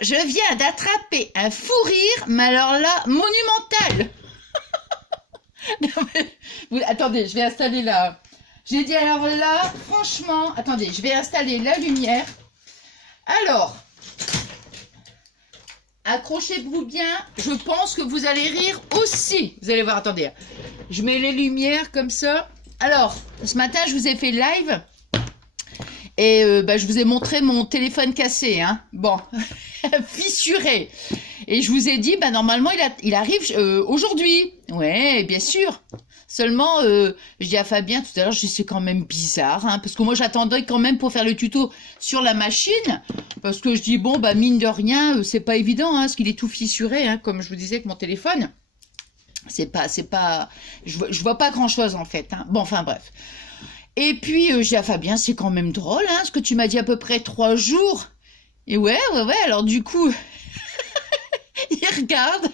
je viens d'attraper un fou rire, mais alors là, monumental. Non, mais, attendez, je vais installer là. J'ai dit alors là, franchement, attendez, je vais installer la lumière. Alors, accrochez-vous bien, je pense que vous allez rire aussi. Vous allez voir, attendez, je mets les lumières comme ça. Alors, ce matin, je vous ai fait live et je vous ai montré mon téléphone cassé, hein. Bon, fissuré. Et je vous ai dit, normalement, il arrive aujourd'hui. Ouais, bien sûr. Seulement, je dis à Fabien tout à l'heure, je dis c'est quand même bizarre, hein, parce que moi j'attendais quand même pour faire le tuto sur la machine, parce que je dis bon mine de rien, c'est pas évident, hein, parce qu'il est tout fissuré, hein, comme je vous disais que mon téléphone, c'est pas, je vois pas grand chose en fait, hein. Bon enfin bref. Et puis je dis à Fabien, c'est quand même drôle, hein, ce que tu m'as dit à peu près 3 jours. Et ouais, alors du coup, il regarde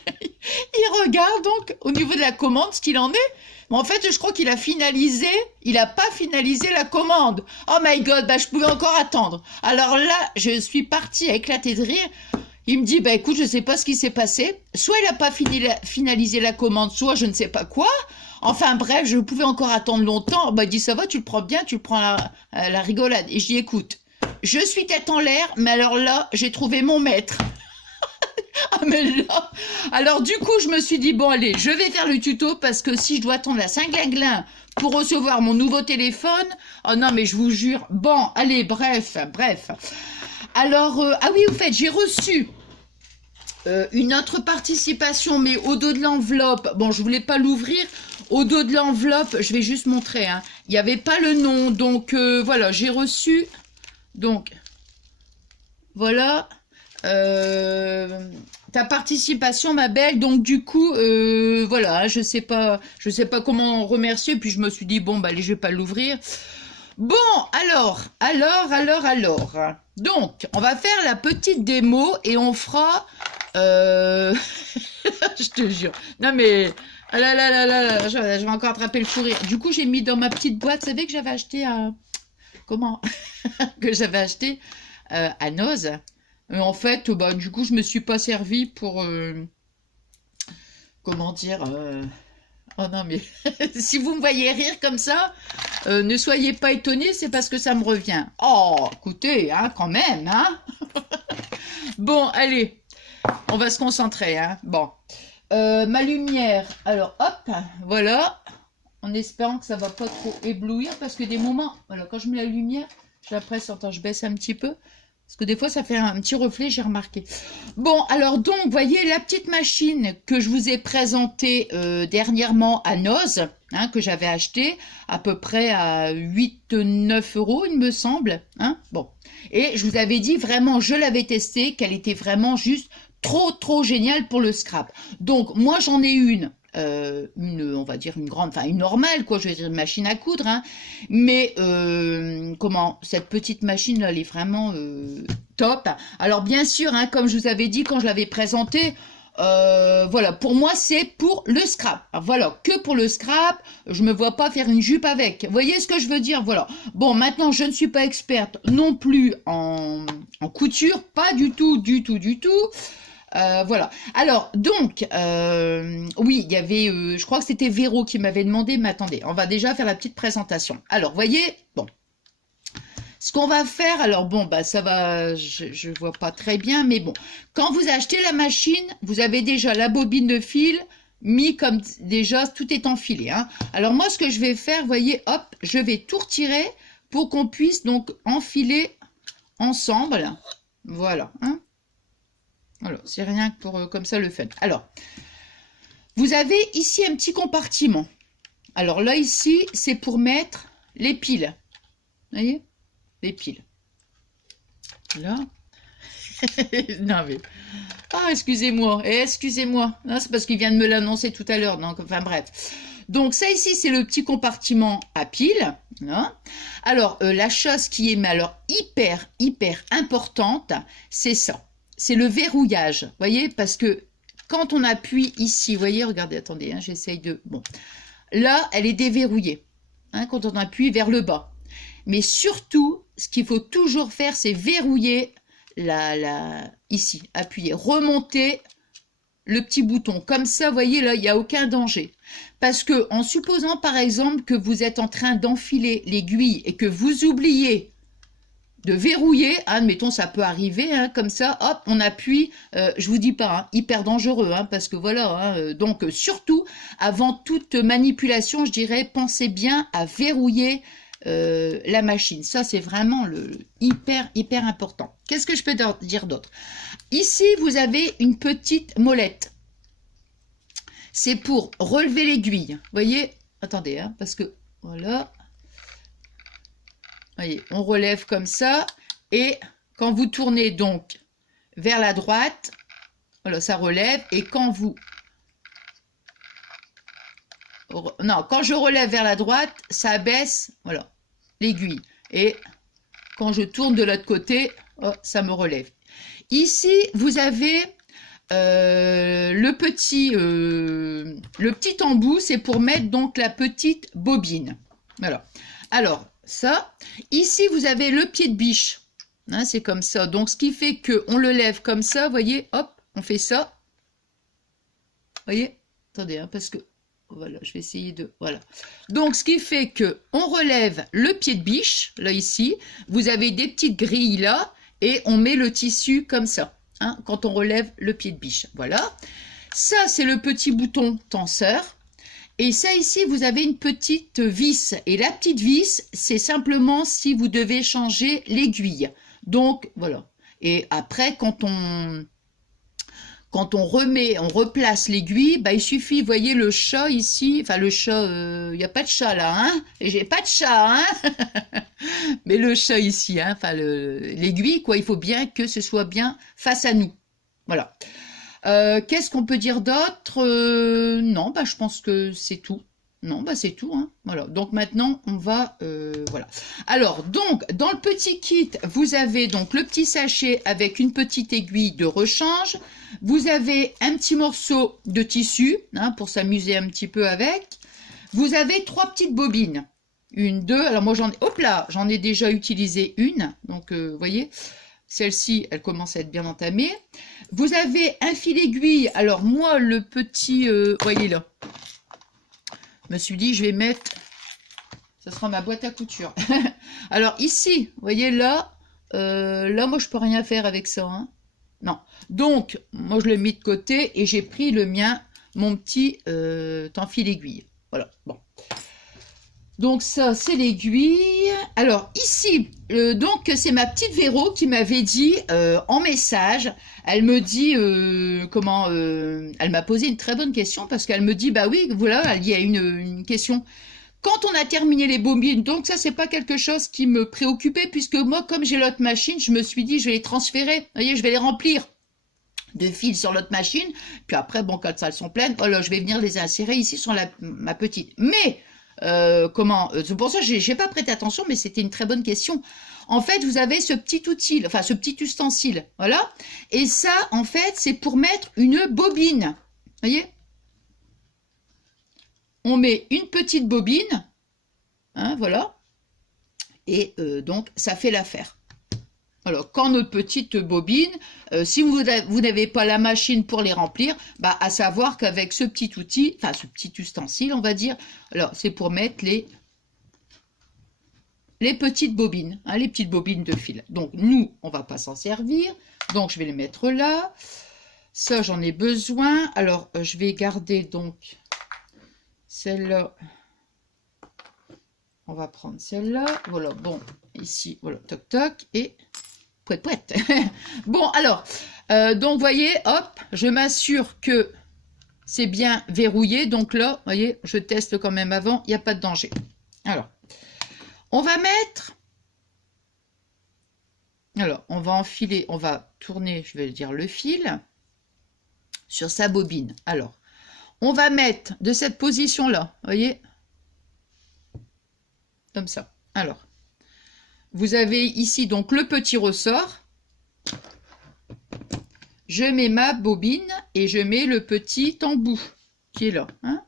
donc au niveau de la commande ce qu'il en est. Mais en fait, je crois qu'il a finalisé, il a pas finalisé la commande. Oh my god, je pouvais encore attendre. Alors là, je suis partie à éclater de rire. Il me dit, écoute, je sais pas ce qui s'est passé. Soit il a pas finalisé la commande, soit je ne sais pas quoi. Enfin bref, je pouvais encore attendre longtemps. Il dit, ça va, tu le prends bien, tu le prends la rigolade. Et je dis, écoute, je suis tête en l'air, mais alors là, j'ai trouvé mon maître. Ah mais là, alors du coup je me suis dit bon allez je vais faire le tuto parce que si je dois attendre la Saint-Glinglin pour recevoir mon nouveau téléphone, oh non mais je vous jure, bon allez bref, alors ah oui au fait j'ai reçu une autre participation mais au dos de l'enveloppe, bon je voulais pas l'ouvrir, au dos de l'enveloppe je vais juste montrer, hein, il n'y avait pas le nom donc voilà j'ai reçu, donc voilà. Ta participation ma belle, donc du coup voilà, je sais pas comment remercier, puis je me suis dit bon allez je vais pas l'ouvrir. Bon alors donc on va faire la petite démo et on fera je te jure, non mais ah là, je vais encore attraper le fou rire. Du coup j'ai mis dans ma petite boîte, vous savez que j'avais acheté que j'avais acheté à Noz. En fait, du coup, je me suis pas servi pour... comment dire oh non, mais si vous me voyez rire comme ça, ne soyez pas étonnés, c'est parce que ça me revient. Oh, écoutez, hein, quand même, hein. Bon, allez, on va se concentrer, hein. Bon, ma lumière, alors, hop, voilà, en espérant que ça va pas trop éblouir, parce que des moments, voilà, quand je mets la lumière, j'ai l'impression, attends, je baisse un petit peu, parce que des fois, ça fait un petit reflet, j'ai remarqué. Bon, alors donc, vous voyez la petite machine que je vous ai présentée dernièrement à Noz, hein, que j'avais acheté à peu près à 8-9 euros, il me semble. Hein, bon. Et je vous avais dit vraiment, je l'avais testée, qu'elle était vraiment juste trop géniale pour le scrap. Donc, moi, j'en ai une. On va dire une grande, enfin une normale quoi, je veux dire une machine à coudre, hein. Mais cette petite machine là, elle est vraiment top. Alors bien sûr, hein, comme je vous avais dit quand je l'avais présentée, voilà, pour moi c'est pour le scrap. Alors, voilà, que pour le scrap, je me vois pas faire une jupe avec. Vous voyez ce que je veux dire? Voilà. Bon, maintenant je ne suis pas experte non plus en couture, pas du tout. Voilà. Alors, donc, oui, il y avait, je crois que c'était Véro qui m'avait demandé, mais attendez, on va déjà faire la petite présentation. Alors, voyez, bon, ce qu'on va faire, alors bon, ça va, je vois pas très bien, mais bon, quand vous achetez la machine, vous avez déjà la bobine de fil mis comme déjà, tout est enfilé, hein. Alors, moi, ce que je vais faire, voyez, hop, je vais tout retirer pour qu'on puisse donc enfiler ensemble. Voilà, hein. Alors, c'est rien que pour comme ça le fun. Alors, vous avez ici un petit compartiment. Alors là, ici, c'est pour mettre les piles. Vous voyez? Les piles. Là. Non, mais... Ah, excusez-moi. Non, c'est parce qu'il vient de me l'annoncer tout à l'heure. Donc, enfin, bref. Donc, ça ici, c'est le petit compartiment à piles. Hein. Alors, la chose qui est, mais alors, hyper importante, c'est ça. C'est le verrouillage, vous voyez, parce que quand on appuie ici, vous voyez, regardez, attendez, hein, j'essaye de... Bon, là, elle est déverrouillée, hein, quand on appuie vers le bas. Mais surtout, ce qu'il faut toujours faire, c'est verrouiller ici, appuyez, remontez le petit bouton. Comme ça, vous voyez, là, il n'y a aucun danger. Parce que, en supposant, par exemple, que vous êtes en train d'enfiler l'aiguille et que vous oubliez de verrouiller, admettons, ça peut arriver, hein, comme ça, hop, on appuie, je vous dis pas, hein, hyper dangereux, hein, parce que voilà, hein, donc surtout, avant toute manipulation, je dirais, pensez bien à verrouiller la machine. Ça, c'est vraiment le hyper important. Qu'est-ce que je peux dire d'autre? Ici, vous avez une petite molette. C'est pour relever l'aiguille. Vous voyez? Attendez, hein, parce que, voilà. Voyez, on relève comme ça. Et quand vous tournez donc vers la droite, voilà, ça relève. Et quand vous... Non, quand je relève vers la droite, ça baisse, voilà, l'aiguille. Et quand je tourne de l'autre côté, oh, ça me relève. Ici, vous avez le petit embout, c'est pour mettre donc la petite bobine. Voilà. Alors, ça. Ici, vous avez le pied de biche. Hein, c'est comme ça. Donc, ce qui fait qu'on le lève comme ça, vous voyez, hop, on fait ça. Vous voyez? Attendez, hein, parce que... Voilà, je vais essayer de... Voilà. Donc, ce qui fait que on relève le pied de biche, là, ici. Vous avez des petites grilles, là, et on met le tissu comme ça, hein, quand on relève le pied de biche. Voilà. Ça, c'est le petit bouton tenseur. Et ça, ici, vous avez une petite vis. Et la petite vis, c'est simplement si vous devez changer l'aiguille. Donc, voilà. Et après, quand on replace l'aiguille, bah, il suffit, vous voyez le chat ici, enfin le chat, il n'y a pas de chat là, hein, j'ai pas de chat, hein, mais le chat ici, hein, enfin l'aiguille, quoi, il faut bien que ce soit bien face à nous, voilà. Qu'est-ce qu'on peut dire d'autre? Non, bah, je pense que c'est tout. Non, bah c'est tout, hein. Voilà. Donc maintenant, on va, voilà. Alors, donc, dans le petit kit, vous avez donc le petit sachet avec une petite aiguille de rechange. Vous avez un petit morceau de tissu, hein, pour s'amuser un petit peu avec. Vous avez 3 petites bobines. Une, deux. Alors moi, hop là, j'en ai déjà utilisé une. Donc, vous voyez, celle-ci, elle commence à être bien entamée. Vous avez un fil aiguille. Alors moi, le petit, voyez là. Je me suis dit, je vais mettre, ça sera ma boîte à couture. Alors ici, vous voyez là, là moi je peux rien faire avec ça, hein. Non. Donc, moi je le mets de côté et j'ai pris le mien, mon petit fil aiguille. Voilà, bon. Donc ça, c'est l'aiguille. Alors ici, donc c'est ma petite Véro qui m'avait dit en message, elle me dit elle m'a posé une très bonne question parce qu'elle me dit, bah oui, voilà, il y a une question. Quand on a terminé les bobines, donc ça, c'est pas quelque chose qui me préoccupait puisque moi, comme j'ai l'autre machine, je me suis dit, je vais les transférer, vous voyez, je vais les remplir de fils sur l'autre machine. Puis après, bon, quand elles sont pleines, voilà, je vais venir les insérer ici sur ma petite. Mais... c'est pour ça que j'ai pas prêté attention, mais c'était une très bonne question. En fait, vous avez ce petit outil, enfin ce petit ustensile, voilà. Et ça, en fait, c'est pour mettre une bobine. Voyez? On met une petite bobine, hein, voilà. Et donc, ça fait l'affaire. Alors, quand notre petite bobine, si vous n'avez pas la machine pour les remplir, bah, à savoir qu'avec ce petit outil, enfin ce petit ustensile, on va dire, alors c'est pour mettre les petites bobines, hein, les petites bobines de fil. Donc, nous, on va pas s'en servir. Donc, je vais les mettre là. Ça, j'en ai besoin. Alors, je vais garder donc celle-là. On va prendre celle-là. Voilà, bon, ici, voilà, toc toc, et... Pouette. Bon, alors, donc, vous voyez, hop, je m'assure que c'est bien verrouillé. Donc là, vous voyez, je teste quand même avant, il n'y a pas de danger. Alors, on va mettre... Alors, on va enfiler, on va tourner, je vais dire, le fil sur sa bobine. Alors, on va mettre de cette position-là, vous voyez, comme ça. Alors, vous avez ici donc le petit ressort. Je mets ma bobine et je mets le petit embout qui est là, hein.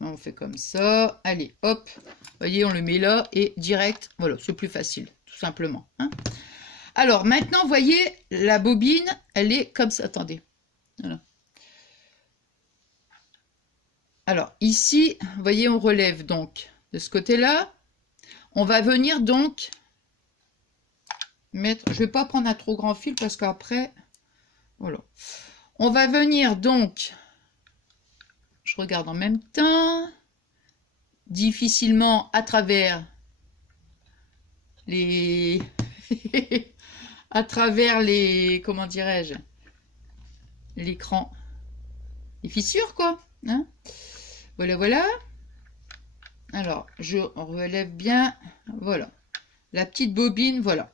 On fait comme ça. Allez, hop. Vous voyez, on le met là et direct. Voilà, c'est plus facile, tout simplement, hein. Alors, maintenant, vous voyez, la bobine, elle est comme ça. Attendez. Voilà. Alors, ici, vous voyez, on relève donc de ce côté-là. On va venir donc mettre... Je ne vais pas prendre un trop grand fil parce qu'après... Voilà. On va venir donc... Je regarde en même temps. Difficilement à travers les... à travers les... Comment dirais-je? L'écran. Les fissures, quoi. Hein? Voilà, voilà. Alors, je relève bien. Voilà. La petite bobine, voilà.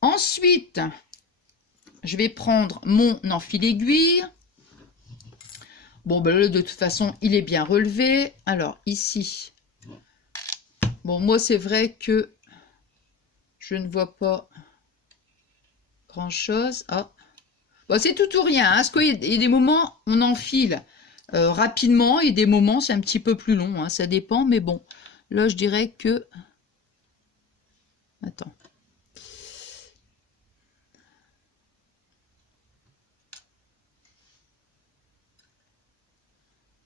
Ensuite, je vais prendre mon enfil aiguille. Bon, ben là, de toute façon, il est bien relevé. Alors, ici. Bon, moi, c'est vrai que je ne vois pas grand-chose. Ah. Bon, c'est tout ou rien. Hein, parce qu'il y a des moments, on enfile rapidement et des moments, c'est un petit peu plus long. Hein, ça dépend, mais bon. Là, je dirais que... Attends.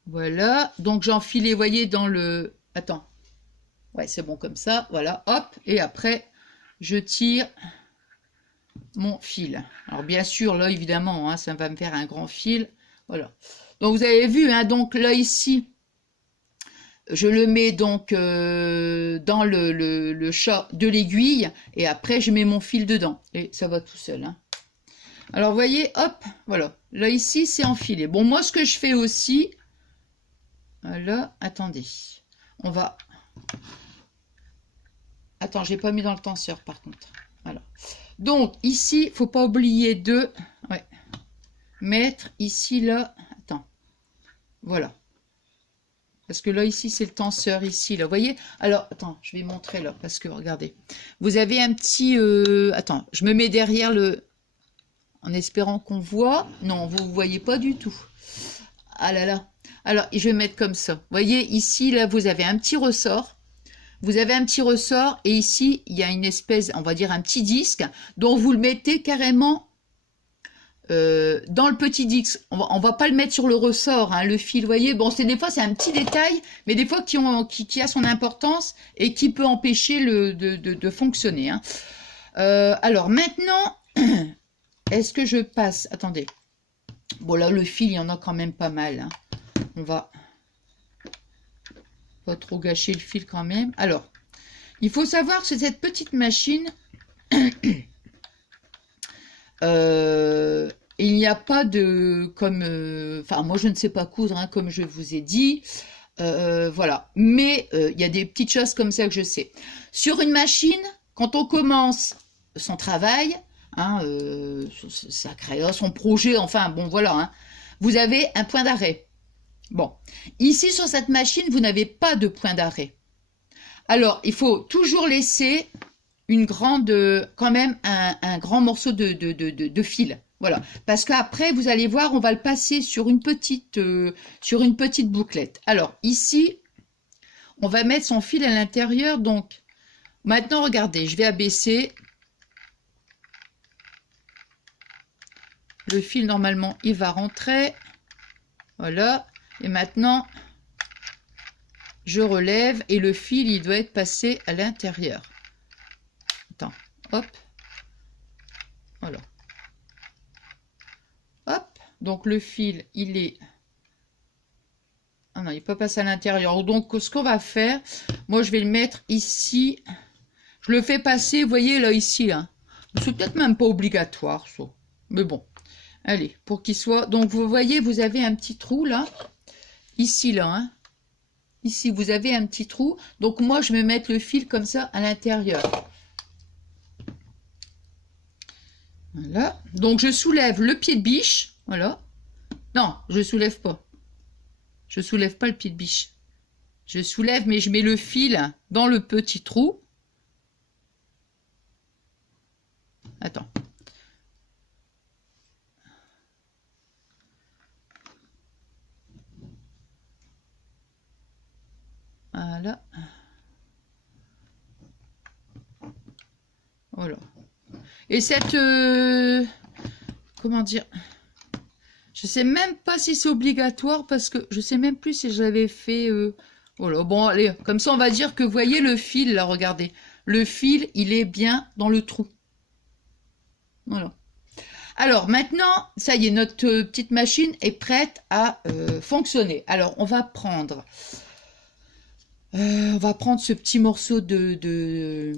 Voilà. Donc, j'enfile, vous voyez, dans le... Attends. Ouais, c'est bon comme ça. Voilà, hop. Et après, je tire mon fil. Alors, bien sûr, là, évidemment, hein, ça va me faire un grand fil. Voilà. Donc, vous avez vu, hein, donc là, ici, je le mets donc dans le chat de l'aiguille. Et après, je mets mon fil dedans. Et ça va tout seul. Hein. Alors, vous voyez, hop, voilà. Là, ici, c'est enfilé. Bon, moi, ce que je fais aussi... Voilà, attendez. On va... Attends, je n'ai pas mis dans le tenseur, par contre. Voilà. Donc, ici, il ne faut pas oublier de mettre ici, là... Attends. Voilà. Parce que là, ici, c'est le tenseur, ici, là. Vous voyez? Alors, attends, je vais montrer, là, parce que, regardez. Vous avez un petit... Attends, je me mets derrière le... En espérant qu'on voit. Non, vous ne voyez pas du tout. Ah là là. Alors, je vais mettre comme ça. Vous voyez, ici, là, vous avez un petit ressort. Vous avez un petit ressort et ici, il y a une espèce, on va dire un petit disque, dont vous le mettez carrément dans le petit disque. On va pas le mettre sur le ressort, hein, le fil, vous voyez. Bon, des fois, c'est un petit détail, mais des fois qui a son importance et qui peut empêcher de fonctionner. Hein. Alors, maintenant, est-ce que je passe... Attendez. Bon, là, le fil, il y en a quand même pas mal. Hein. On va... Pas trop gâcher le fil quand même. Alors, il faut savoir que cette petite machine, il n'y a pas de... comme enfin, moi, je ne sais pas coudre, hein, comme je vous ai dit. Voilà. Mais il y a des petites choses comme ça que je sais. Sur une machine, quand on commence son travail, hein, sa création, son projet, enfin, bon, voilà, hein, vous avez un point d'arrêt. Bon, ici sur cette machine, vous n'avez pas de point d'arrêt. Alors, il faut toujours laisser une grande, quand même un grand morceau de fil. Voilà, parce qu'après, vous allez voir, on va le passer sur une petite bouclette. Alors, ici, on va mettre son fil à l'intérieur. Donc, maintenant, regardez, je vais abaisser. Le fil, normalement, il va rentrer. Voilà. Et maintenant, je relève et le fil, il doit être passé à l'intérieur. Attends, hop. Voilà. Hop. Donc, le fil, il est... Ah non, il n'est pas passé à l'intérieur. Donc, ce qu'on va faire, moi, je vais le mettre ici. Je le fais passer, vous voyez, là, ici. Là. C'est peut-être même pas obligatoire, ça. Mais bon. Allez, pour qu'il soit... Donc, vous voyez, vous avez un petit trou, là. Ici, là, hein. Ici, vous avez un petit trou. Donc, moi, je vais mettre le fil comme ça à l'intérieur. Voilà. Donc, je soulève le pied de biche. Voilà. Non, je soulève pas. Je soulève pas le pied de biche. Je soulève, mais je mets le fil dans le petit trou. Attends. Voilà. Voilà. Et cette... comment dire? Je sais même pas si c'est obligatoire parce que je sais même plus si j'avais fait... voilà, bon, allez, comme ça, on va dire que vous voyez le fil, là, regardez. Le fil, il est bien dans le trou. Voilà. Alors, maintenant, ça y est, notre petite machine est prête à fonctionner. Alors, on va prendre ce petit morceau de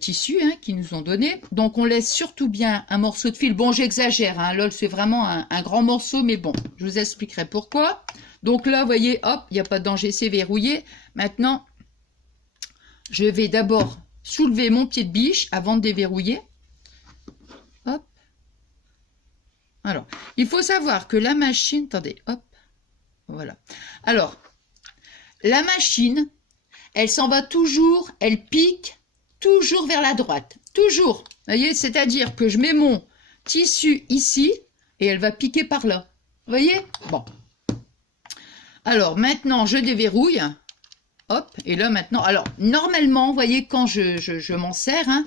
tissu hein, qu'ils nous ont donné. Donc, on laisse surtout bien un morceau de fil. Bon, j'exagère, hein, lol, c'est vraiment un grand morceau, mais bon, je vous expliquerai pourquoi. Donc là, vous voyez, hop, il n'y a pas de danger, c'est verrouillé. Maintenant, je vais d'abord soulever mon pied de biche avant de déverrouiller. Hop. Alors, il faut savoir que la machine... Attendez, hop. Voilà. Alors, la machine, elle s'en va toujours, elle pique toujours vers la droite. Toujours. Vous voyez, c'est-à-dire que je mets mon tissu ici et elle va piquer par là. Vous voyez? Bon. Alors, maintenant, je déverrouille. Hop. Et là, maintenant... Alors, normalement, vous voyez, quand je m'en sers... Hein,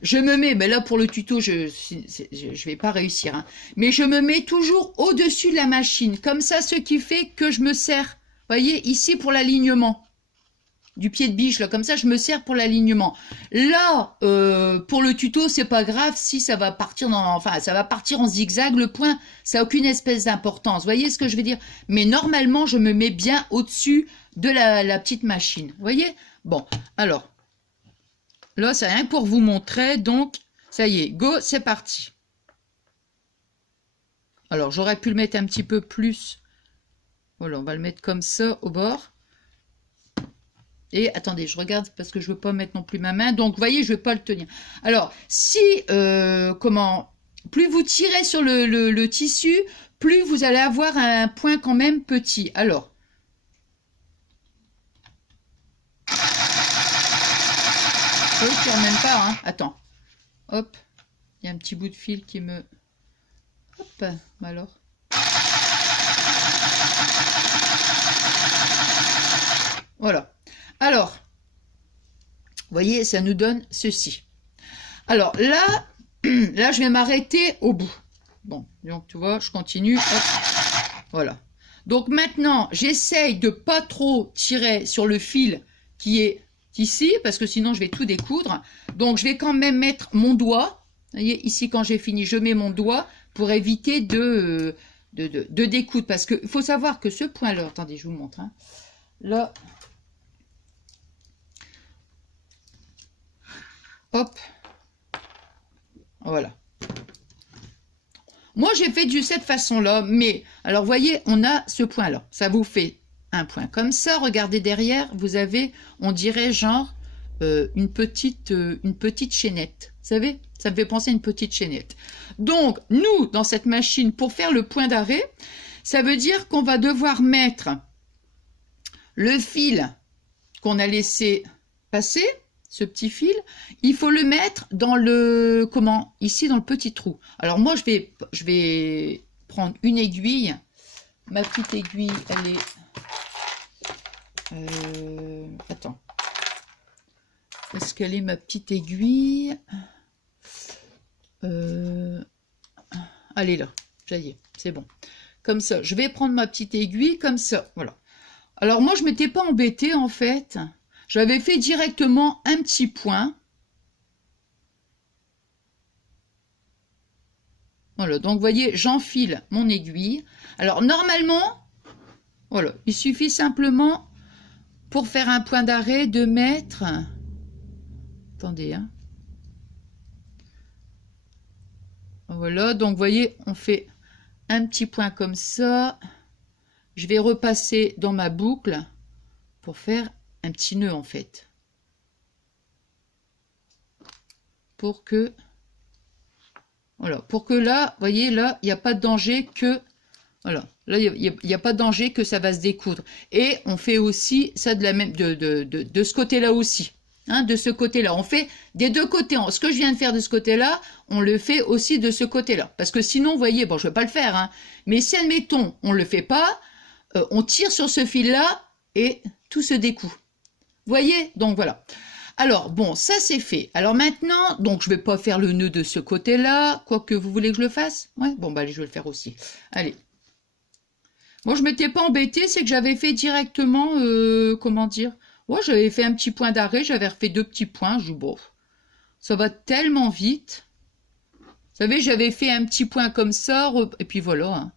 je me mets, mais là pour le tuto, je vais pas réussir, hein, mais je me mets toujours au-dessus de la machine, comme ça, ce qui fait que je me sers, vous voyez, ici pour l'alignement du pied de biche, là, comme ça, je me sers pour l'alignement. Là, pour le tuto, c'est pas grave si ça va partir ça va partir en zigzag, le point, ça n'a aucune espèce d'importance, vous voyez ce que je veux dire? Mais normalement, je me mets bien au-dessus de la petite machine, vous voyez? Bon, alors... Là, c'est rien pour vous montrer, donc, ça y est, go, c'est parti. Alors, j'aurais pu le mettre un petit peu plus. Voilà, on va le mettre comme ça, au bord. Et, attendez, je regarde parce que je ne veux pas mettre non plus ma main. Donc, vous voyez, je ne vais pas le tenir. Alors, si, plus vous tirez sur le tissu, plus vous allez avoir un point quand même petit. Alors, je ne tire même pas, hein. Attends. Hop. Il y a un petit bout de fil qui me... Hop. Alors. Voilà. Alors. Vous voyez, ça nous donne ceci. Alors là, là, je vais m'arrêter au bout. Bon, donc tu vois, je continue. Hop. Voilà. Donc maintenant, j'essaye de pas trop tirer sur le fil qui est... ici, parce que sinon je vais tout découdre. Donc je vais quand même mettre mon doigt. Vous voyez, ici quand j'ai fini, je mets mon doigt pour éviter de découdre. Parce qu'il faut savoir que ce point-là, attendez, je vous montre. Hein, là, hop, voilà. Moi j'ai fait de cette façon-là, mais alors vous voyez, on a ce point-là. Ça vous fait un point comme ça, regardez derrière, vous avez, on dirait genre une petite chaînette. Vous savez, ça me fait penser à une petite chaînette. Donc, nous, dans cette machine, pour faire le point d'arrêt, ça veut dire qu'on va devoir mettre le fil qu'on a laissé passer, ce petit fil, il faut le mettre dans le, ici dans le petit trou. Alors moi, je vais prendre une aiguille. Ma petite aiguille, elle est... attends. Est-ce qu'elle est ma petite aiguille? Elle est là. Ça y est, c'est bon. Comme ça. Je vais prendre ma petite aiguille comme ça. Voilà. Alors moi, je ne m'étais pas embêtée en fait. J'avais fait directement un petit point. Voilà. Donc, vous voyez, j'enfile mon aiguille. Alors, normalement, voilà, il suffit simplement... pour faire un point d'arrêt, de mettre... Attendez, hein. Voilà, donc vous voyez, on fait un petit point comme ça. Je vais repasser dans ma boucle pour faire un petit nœud en fait. Pour que... Voilà, pour que là, vous voyez, là, il n'y a pas de danger que... Voilà, là, il n'y a pas de danger que ça va se découdre. Et on fait aussi ça de ce côté-là aussi. Hein, de ce côté-là. On fait des deux côtés. Ce que je viens de faire de ce côté-là, on le fait aussi de ce côté-là. Parce que sinon, vous voyez, bon, je ne vais pas le faire. Hein, mais si, admettons, on ne le fait pas, on tire sur ce fil-là et tout se découd. Vous voyez? Donc, voilà. Alors, bon, ça c'est fait. Alors maintenant, donc je vais pas faire le nœud de ce côté-là, quoique vous voulez que je le fasse. Ouais, bon, bah allez, je vais le faire aussi. Allez. Moi, je m'étais pas embêtée, c'est que j'avais fait directement, comment dire? Ouais, j'avais fait un petit point d'arrêt, j'avais refait 2 petits points. Je dis, bon, ça va tellement vite. Vous savez, j'avais fait un petit point comme ça, et puis voilà. Hein.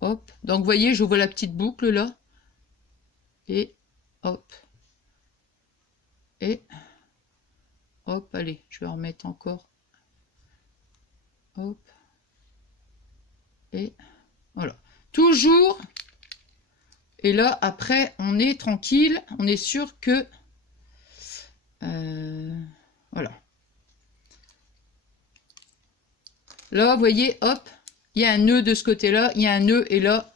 Hop. Donc, vous voyez, j'ouvre la petite boucle là. Et hop. Et hop, allez, je vais en remettre encore. Hop. Et voilà. Toujours. Et là, après, on est tranquille. On est sûr que... voilà. Là, vous voyez, hop, il y a un nœud de ce côté-là, il y a un nœud, et là,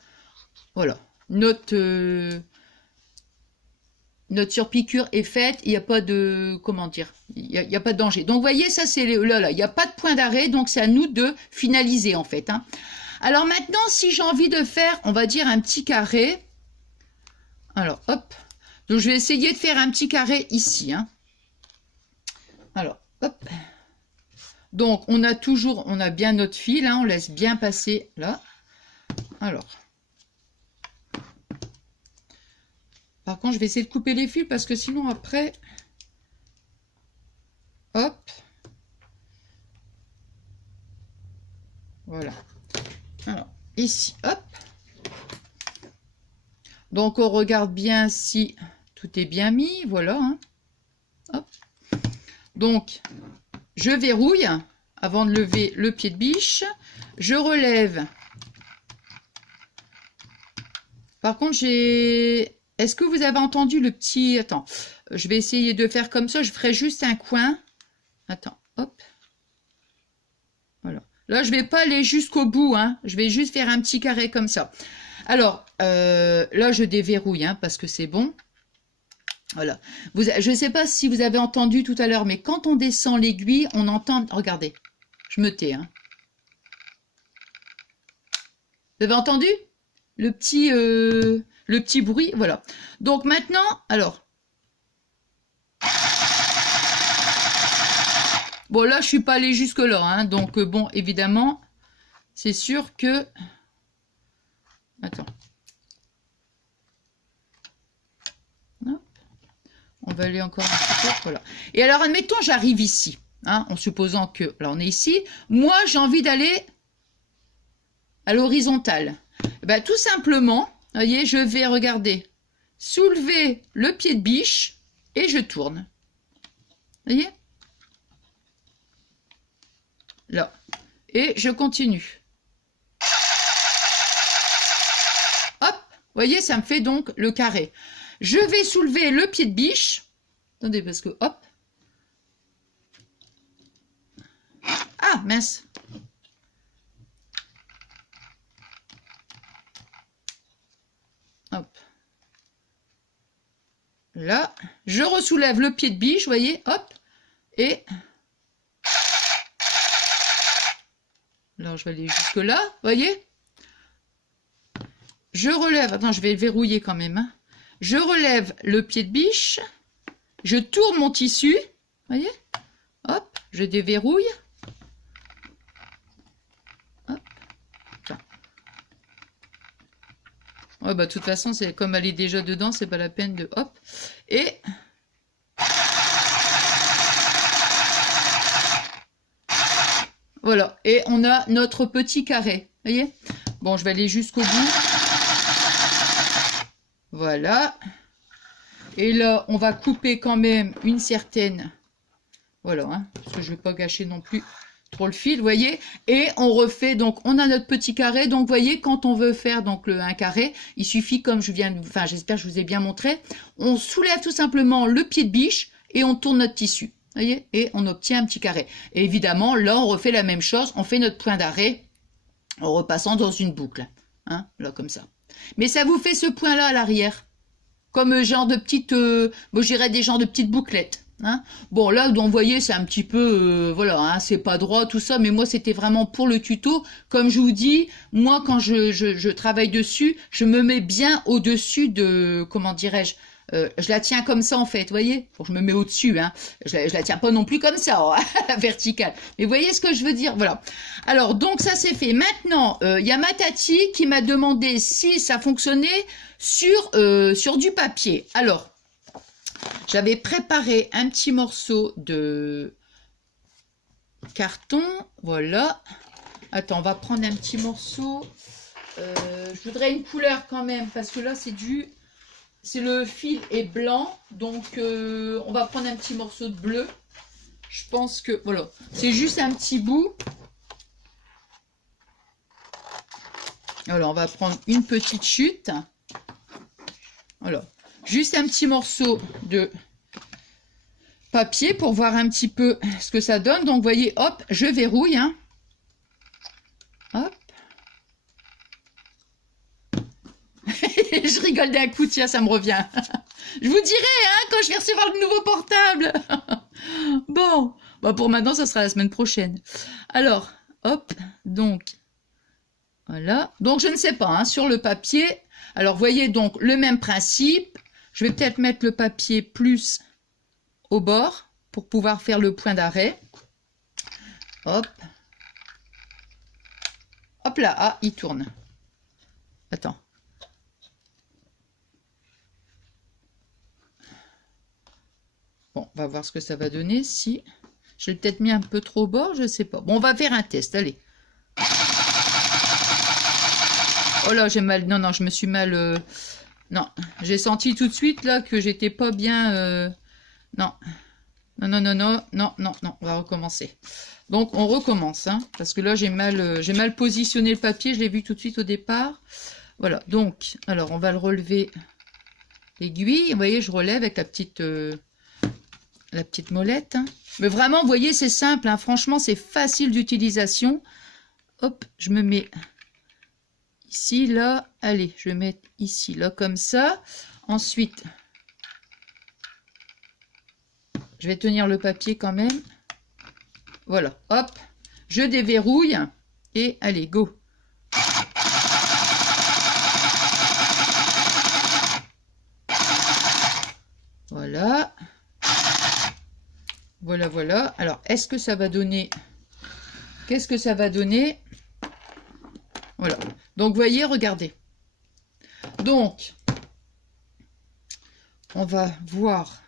voilà. Notre surpiqûre est faite, il n'y a pas de... Comment dire? Il n'y a pas de danger. Donc, vous voyez, ça, c'est... Là, il n'y a pas de point d'arrêt, donc c'est à nous de finaliser, en fait. Hein. Alors, maintenant, si j'ai envie de faire, on va dire, un petit carré... Alors, hop. Donc, je vais essayer de faire un petit carré ici. Hein. Alors, hop. Donc, on a bien notre fil. Hein, on laisse bien passer là. Alors. Par contre, je vais essayer de couper les fils parce que sinon, après... Hop. Voilà. Alors, ici, hop. Donc, on regarde bien si tout est bien mis. Voilà. Hein. Hop. Donc, je verrouille avant de lever le pied de biche. Je relève. Par contre, j'ai... Est-ce que vous avez entendu le petit... Attends, je vais essayer de faire comme ça. Je ferai juste un coin. Attends, hop. Voilà. Là, je ne vais pas aller jusqu'au bout. Hein. Je vais juste faire un petit carré comme ça. Alors, là, je déverrouille hein, parce que c'est bon. Voilà. Je ne sais pas si vous avez entendu tout à l'heure, mais quand on descend l'aiguille, on entend... Regardez, je me tais. Hein. Vous avez entendu le petit bruit? Voilà. Donc maintenant, alors... Bon, là, je suis pas allée jusque-là. Hein, donc, bon, évidemment, c'est sûr que... Attends. Hop. On va aller encore un petit peu. Voilà. Et alors, admettons, j'arrive ici. Hein, en supposant que... Là, on est ici. Moi, j'ai envie d'aller à l'horizontale. Ben, tout simplement, vous voyez, je vais, regarder, soulever le pied de biche et je tourne. Vous voyez? Là. Et je continue. Hop, vous voyez, ça me fait donc le carré. Je vais soulever le pied de biche. Attendez, parce que, hop. Ah, mince. Hop. Là, je ressoulève le pied de biche, vous voyez, hop. Et... Alors, je vais aller jusque là, vous voyez. Je relève, attends, je vais verrouiller quand même. Hein. Je relève le pied de biche. Je tourne mon tissu, vous voyez. Hop, je déverrouille. Hop. Tiens. Ouais, bah, de toute façon, c'est comme elle est déjà dedans, c'est pas la peine de... Hop. Et... Voilà, et on a notre petit carré, vous voyez. Bon, je vais aller jusqu'au bout. Voilà. Et là, on va couper quand même une certaine... Voilà, hein, parce que je ne vais pas gâcher non plus trop le fil, vous voyez. Et on refait, donc on a notre petit carré. Donc, vous voyez, quand on veut faire donc un carré, il suffit, comme je viens de... Enfin, j'espère que je vous ai bien montré, on soulève tout simplement le pied de biche et on tourne notre tissu. Voyez, et on obtient un petit carré. Et évidemment, là, on refait la même chose. On fait notre point d'arrêt en repassant dans une boucle. Hein, là, comme ça. Mais ça vous fait ce point-là à l'arrière. Comme genre de petites... moi, je dirais des genres de petites bouclettes. Hein. Bon, là, donc, vous voyez, c'est un petit peu... voilà, hein, c'est pas droit, tout ça. Mais moi, c'était vraiment pour le tuto. Comme je vous dis, moi, quand je travaille dessus, je me mets bien au-dessus de... Comment dirais-je Je la tiens comme ça en fait, vous voyez? Bon, je me mets au-dessus, hein. Je la tiens pas non plus comme ça, hein, la verticale. Mais vous voyez ce que je veux dire? Voilà. Alors, donc ça c'est fait. Maintenant, il y a ma tati qui m'a demandé si ça fonctionnait sur du papier. Alors, j'avais préparé un petit morceau de carton, voilà. Attends, on va prendre un petit morceau. Je voudrais une couleur quand même, parce que là, c'est le fil est blanc, donc on va prendre un petit morceau de bleu. Je pense que, voilà, c'est juste un petit bout. Alors, on va prendre une petite chute. Voilà, juste un petit morceau de papier pour voir un petit peu ce que ça donne. Donc, vous voyez, hop, je verrouille, hein. Hop. Je rigole d'un coup, tiens, ça me revient. Je vous dirai, hein, quand je vais recevoir le nouveau portable. Bon, bah pour maintenant, ça sera la semaine prochaine. Alors, hop, donc, voilà. Donc, je ne sais pas, hein, sur le papier. Alors, voyez donc le même principe. Je vais peut-être mettre le papier plus au bord pour pouvoir faire le point d'arrêt. Hop. Hop là, ah, il tourne. Attends. Bon, on va voir ce que ça va donner. Si je l'ai peut-être mis un peu trop au bord, je ne sais pas. Bon, on va faire un test, allez. Oh là, j'ai mal. Non, non, je me suis mal... Non, j'ai senti tout de suite là que j'étais pas bien... Non. Non, non, non, non, non, non, non, on va recommencer. Donc, on recommence, hein, parce que là, j'ai mal positionné le papier, je l'ai vu tout de suite au départ. Voilà, donc, alors, on va le relever l'aiguille. Vous voyez, je relève avec la petite molette. Hein. Mais vraiment, vous voyez, c'est simple, hein, franchement, c'est facile d'utilisation. Hop, je me mets ici, là. Allez, je vais mettre ici, là, comme ça. Ensuite, je vais tenir le papier quand même. Voilà, hop, je déverrouille et allez, go. Voilà. Voilà, voilà. Alors, est-ce que ça va donner... Qu'est-ce que ça va donner? Voilà. Donc, vous voyez, regardez. Donc, on va voir...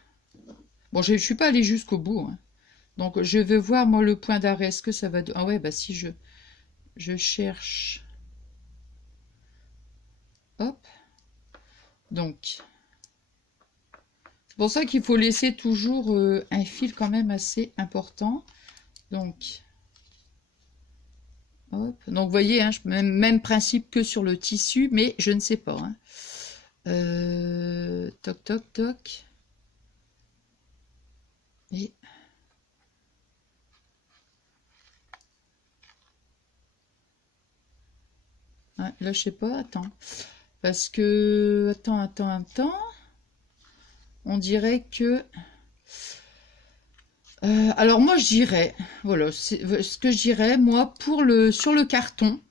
Bon, je ne suis pas allée jusqu'au bout. Hein. Donc, je veux voir, moi, le point d'arrêt. Est-ce que ça va... Ah ouais, bah si je cherche... Hop. Donc, c'est pour ça qu'il faut laisser toujours un fil quand même assez important. Donc, hop. Donc, vous voyez, hein, même principe que sur le tissu, mais je ne sais pas. Hein. Toc, toc, toc. Et... Ah, là, je sais pas, attends. Parce que... Attends. On dirait que... alors, moi, je dirais... Voilà, ce que je dirais, moi, sur le carton.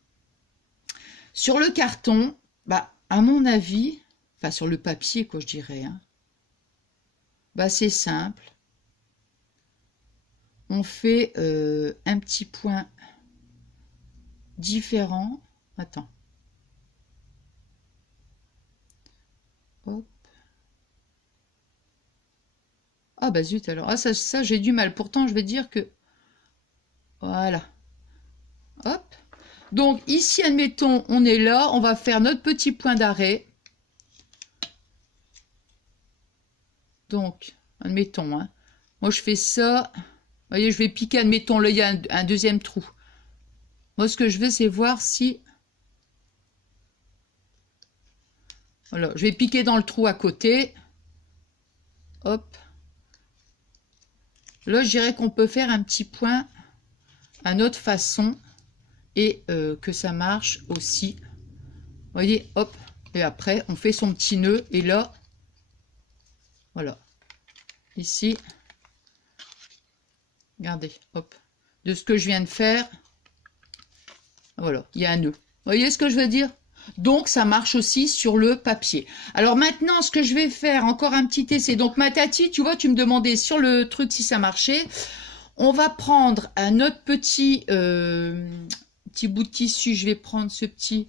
Sur le carton, bah, à mon avis... Enfin, sur le papier, quoi, je dirais. Hein, bah, c'est simple. On fait un petit point différent. Attends. Hop. Ah bah zut alors. Ah ça j'ai du mal. Pourtant je vais dire que... Voilà. Hop. Donc ici admettons on est là. On va faire notre petit point d'arrêt. Donc admettons. Hein. Moi je fais ça. Vous voyez je vais piquer admettons là il y a un deuxième trou. Moi ce que je veux c'est voir si... Voilà. Je vais piquer dans le trou à côté. Hop. Là, je dirais qu'on peut faire un petit point à notre façon et que ça marche aussi. Vous voyez, hop, et après, on fait son petit nœud. Et là, voilà, ici, regardez, hop, de ce que je viens de faire, voilà, il y a un nœud. Vous voyez ce que je veux dire? Donc, ça marche aussi sur le papier. Alors maintenant, ce que je vais faire, encore un petit essai. Donc, ma Tati, tu vois, tu me demandais sur le truc si ça marchait. On va prendre un autre petit bout de tissu. Je vais prendre ce petit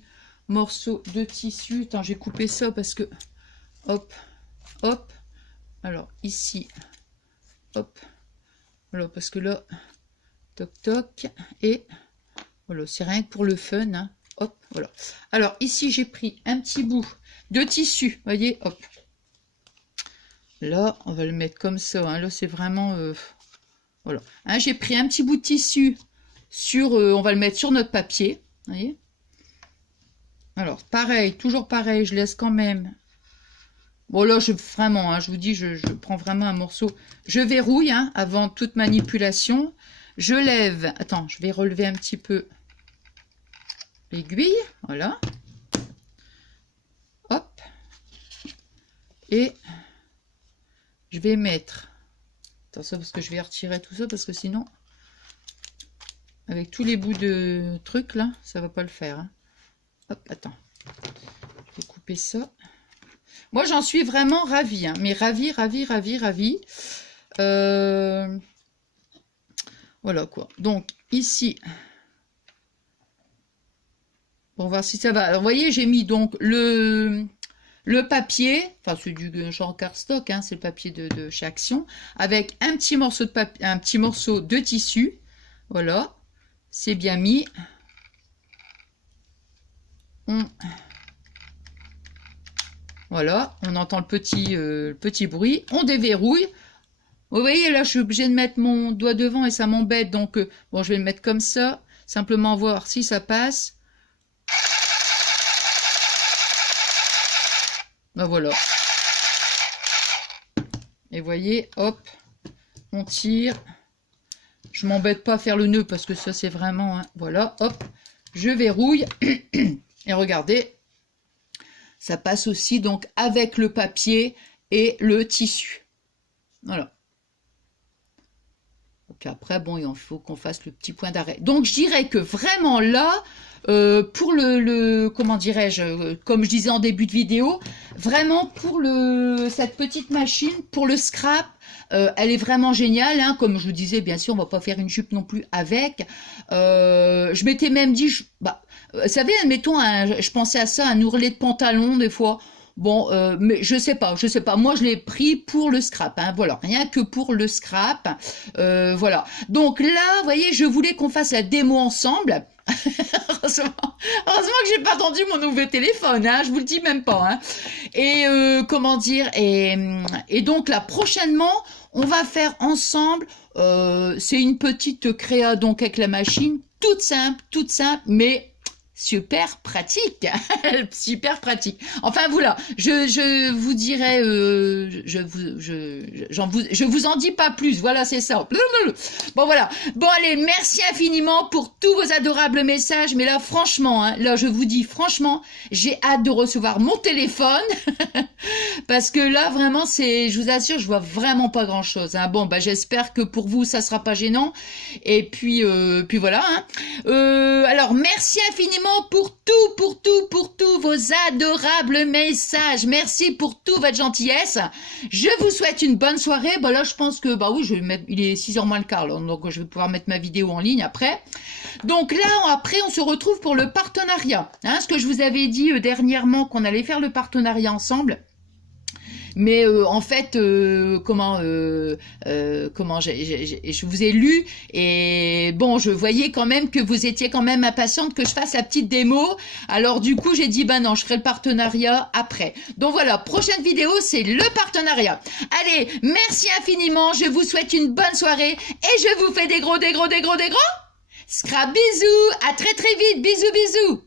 morceau de tissu. Attends, j'ai coupé ça parce que... Hop, hop. Alors, ici, hop. Voilà, parce que là, toc, toc. Et voilà, c'est rien que pour le fun, hein. Hop, voilà. Alors, ici, j'ai pris un petit bout de tissu. Voyez, hop. Là, on va le mettre comme ça. Hein. Là, c'est vraiment... voilà. Hein, j'ai pris un petit bout de tissu sur... on va le mettre sur notre papier. Voyez. Alors, pareil, toujours pareil. Je laisse quand même... Bon, là, vraiment, hein, je vous dis, je prends vraiment un morceau. Je verrouille hein, avant toute manipulation. Je lève... Attends, je vais relever un petit peu l'aiguille. Voilà. Hop. Et je vais mettre... Attention, parce que je vais retirer tout ça, parce que sinon, avec tous les bouts de trucs, là, ça va pas le faire. Hein. Hop, attends. Je vais couper ça. Moi, j'en suis vraiment ravie, hein, mais ravie. Voilà, quoi. Donc, ici, pour voir si ça va. Alors, vous voyez, j'ai mis donc le papier, enfin, c'est du genre cardstock, hein, c'est le papier de chez Action, avec un petit morceau de papier, un petit morceau de tissu. Voilà, c'est bien mis. Voilà, on entend le petit bruit. On déverrouille. Vous voyez, là, je suis obligée de mettre mon doigt devant et ça m'embête. Donc, bon, je vais le mettre comme ça. Simplement voir si ça passe. Ben voilà. Et voyez, hop, on tire. Je m'embête pas à faire le nœud parce que ça, c'est vraiment... Hein, voilà, hop, je verrouille. Et regardez. Ça passe aussi donc avec le papier et le tissu. Voilà. Et puis après, bon, il faut qu'on fasse le petit point d'arrêt. Donc, je dirais que vraiment là, pour comment dirais-je, comme je disais en début de vidéo, vraiment pour cette petite machine, pour le scrap, elle est vraiment géniale. Hein, comme je vous disais, bien sûr, on va pas faire une jupe non plus avec. Je m'étais même dit... vous savez, admettons, je pensais à ça, un ourlet de pantalon, des fois. Bon, mais je sais pas. Moi, je l'ai pris pour le scrap, hein, voilà, rien que pour le scrap. Voilà. Donc là, vous voyez, je voulais qu'on fasse la démo ensemble. heureusement que j'ai pas tendu mon nouveau téléphone, hein, je vous le dis même pas. Hein. Et comment dire, et donc là, prochainement, on va faire ensemble, c'est une petite créa donc avec la machine, toute simple, mais... super pratique, super pratique. Enfin voilà, je vous dirai, je vous en dis pas plus. Voilà, c'est ça. Bon voilà. Bon allez, merci infiniment pour tous vos adorables messages. Mais là, franchement, hein, là je vous dis franchement, j'ai hâte de recevoir mon téléphone parce que là vraiment, je vous assure, je vois vraiment pas grand chose. Hein. Bon bah j'espère que pour vous ça sera pas gênant. Et puis voilà. Hein. Alors merci infiniment pour tous vos adorables messages. Merci pour toute votre gentillesse. Je vous souhaite une bonne soirée. Bah là, je pense que, bah oui, je vais mettre, il est 6h moins le quart, là, donc je vais pouvoir mettre ma vidéo en ligne après. Donc là, après, on se retrouve pour le partenariat. Hein, ce que je vous avais dit dernièrement, qu'on allait faire le partenariat ensemble. Mais en fait, je vous ai lu et bon, je voyais quand même que vous étiez quand même impatiente que je fasse la petite démo. Alors du coup, j'ai dit ben non, je ferai le partenariat après. Donc voilà, prochaine vidéo, c'est le partenariat. Allez, merci infiniment. Je vous souhaite une bonne soirée et je vous fais des gros scrap bisous. À très vite. Bisous.